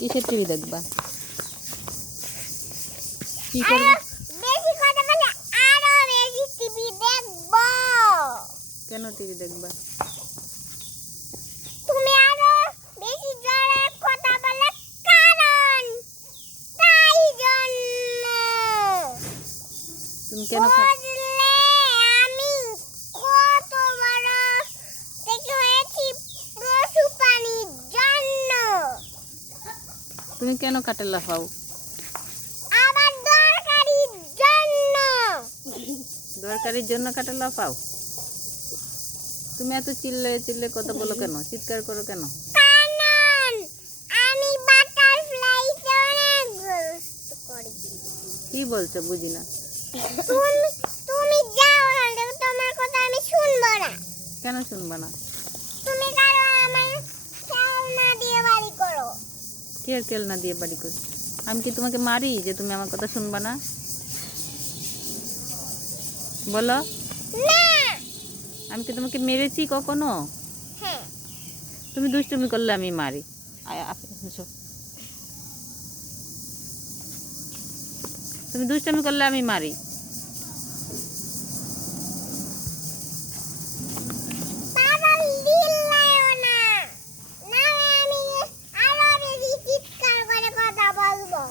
কিসের টিভি দেখবা? কি করবে? বেশি কথা বলে আরো বেশি টিভি দেখব। কেন টিভি দেখবা? তুমি আরো বেশি জোরে কথা বলে কারণ তাই জন্য। তুমি কেন বুঝলে আমি কত বড় থেকে হয়েছি পশু প্রাণীর জন্য। তুমি কেন কাটে লাফাও? আবার দরকারির জন্য। দরকারির জন্য কাটে লাফাও? তুমি এত চিল্লে চিল্লে কথা বলো কেন? চিৎকার করো কেন? কারণ আমি বাটারফ্লাইতে অনেক গুরুত্ব করি। কি বলছো বুঝি না। তুমি যাও, তাহলে তোমার কথা আমি শুনবো না। কেন শুনবা না? তুমি কারো আমার খেলনা দিয়ে বাড়ি করো। কে আর কেলনা দিয়ে বাড়ি করি? আমি কি তোমাকে মারি যে তুমি আমার কথা শুনবা না? বলো, না। আমি কি তোমাকে মেরেছি কখনো? হ্যাঁ। তুমি দুষ্টুমি করলে আমি মারি। এসো। তুমি দুষ্টুমি করলে আমি মারি। পাগল দিল্লায়ও না, নাহলে আমি আরো বেশি চিৎকার করে কথা বলবো।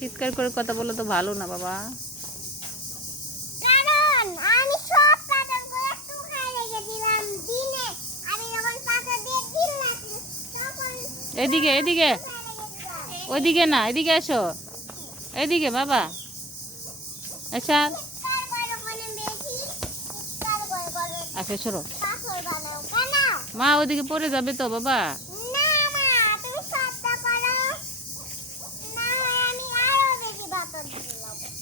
চিৎকার করে কথা বলো তো ভালো না বাবা। কারণ আমি সব পাথরগুলো একটু খাই রেখেছিলাম দিনে। আমি যখন পাথর দিয়ে দিল্লা তখন এদিকে এদিকে, ওইদিকে না, এদিকে এসো। এদিকে বাবা, আচ্ছা আচ্ছা সরো। মা ওইদিকে পড়ে যাবে তো বাবা।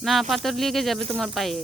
না, পাথর লেগে যাবে তোমার পায়ে।